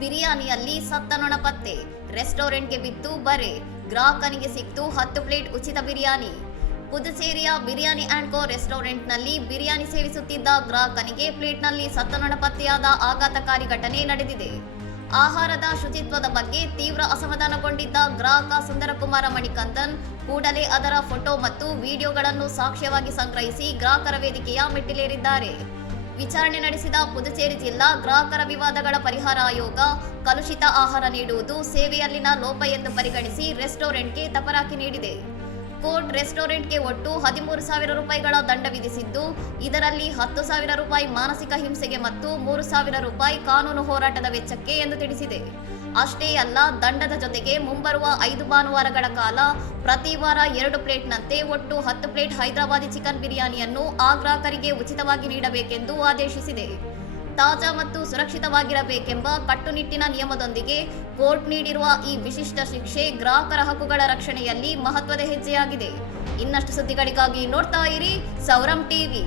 ಬಿರಿಯಾನಿಯಲ್ಲಿ ಸತ್ತ ನೊಣ ಪತ್ತೆ, ರೆಸ್ಟೋರೆಂಟ್ಗೆ ಬಿತ್ತು ಬರೆ, ಗ್ರಾಹಕನಿಗೆ ಸಿಕ್ತು 10 ಪ್ಲೇಟ್ ಉಚಿತ ಬಿರಿಯಾನಿ. ಪುದುಚೇರಿಯ ಬಿರಿಯಾನಿ ಆ್ಯಂಡ್ ಕೋ ರೆಸ್ಟೋರೆಂಟ್ನಲ್ಲಿ ಬಿರಿಯಾನಿ ಸೇವಿಸುತ್ತಿದ್ದ ಗ್ರಾಹಕನಿಗೆ ಪ್ಲೇಟ್ನಲ್ಲಿ ಸತ್ತ ನೊಣ ಪತ್ತೆಯಾದ ಆಘಾತಕಾರಿ ಘಟನೆ ನಡೆದಿದೆ. ಆಹಾರದ ಶುಚಿತ್ವದ ಬಗ್ಗೆ ತೀವ್ರ ಅಸಮಾಧಾನಗೊಂಡಿದ್ದ ಗ್ರಾಹಕ ಸುಂದರಕುಮಾರ ಮಣಿಕಂದನ್ ಕೂಡಲೇ ಅದರ ಫೋಟೋ ಮತ್ತು ವಿಡಿಯೋಗಳನ್ನು ಸಾಕ್ಷ್ಯವಾಗಿ ಸಂಗ್ರಹಿಸಿ ಗ್ರಾಹಕರ ವೇದಿಕೆಯ ಮೆಟ್ಟಿಲೇರಿದ್ದಾರೆ. ವಿಚಾರಣೆ ನಡೆಸಿದ ಪುದುಚೇರಿ ಜಿಲ್ಲಾ ಗ್ರಾಹಕರ ವಿವಾದಗಳ ಪರಿಹಾರ ಆಯೋಗ ಕಲುಷಿತ ಆಹಾರ ನೀಡುವುದು ಸೇವೆಯಲ್ಲಿನ ಲೋಪ ಎಂದು ಪರಿಗಣಿಸಿ ರೆಸ್ಟೋರೆಂಟ್ಗೆ ತಪರಾಕಿ ನೀಡಿದೆ. ಕೋರ್ಟ್ ರೆಸ್ಟೋರೆಂಟ್ಗೆ ಒಟ್ಟು 13,000 ರೂಪಾಯಿಗಳ ದಂಡ ವಿಧಿಸಿದ್ದು, ಇದರಲ್ಲಿ 10,000 ರೂಪಾಯಿ ಮಾನಸಿಕ ಹಿಂಸೆಗೆ ಮತ್ತು 3,000 ರೂಪಾಯಿ ಕಾನೂನು ಹೋರಾಟದ ವೆಚ್ಚಕ್ಕೆ ಎಂದು ತಿಳಿಸಿದೆ. ಅಷ್ಟೇ ಅಲ್ಲ, ದಂಡದ ಜೊತೆಗೆ ಮುಂಬರುವ 5 ಭಾನುವಾರಗಳ ಕಾಲ ಪ್ರತಿ ವಾರ 2 ಪ್ಲೇಟ್ನಂತೆ ಒಟ್ಟು 10 ಪ್ಲೇಟ್ ಹೈದರಾಬಾದಿ ಚಿಕನ್ ಬಿರಿಯಾನಿಯನ್ನು ಆ ಗ್ರಾಹಕರಿಗೆ ಉಚಿತವಾಗಿ ನೀಡಬೇಕೆಂದು ಆದೇಶಿಸಿದೆ. ತಾಜಾ ಮತ್ತು ಸುರಕ್ಷಿತವಾಗಿರಬೇಕೆಂಬ ಕಟ್ಟುನಿಟ್ಟಿನ ನಿಯಮದೊಂದಿಗೆ ಕೋರ್ಟ್ ನೀಡಿರುವ ಈ ವಿಶಿಷ್ಟ ಶಿಕ್ಷೆ ಗ್ರಾಹಕರ ಹಕ್ಕುಗಳ ರಕ್ಷಣೆಯಲ್ಲಿ ಮಹತ್ವದ ಹೆಜ್ಜೆಯಾಗಿದೆ. ಇನ್ನಷ್ಟು ಸುದ್ದಿಗಳಿಗಾಗಿ ನೋಡ್ತಾ ಇರಿ ಸೌರಂ ಟಿವಿ.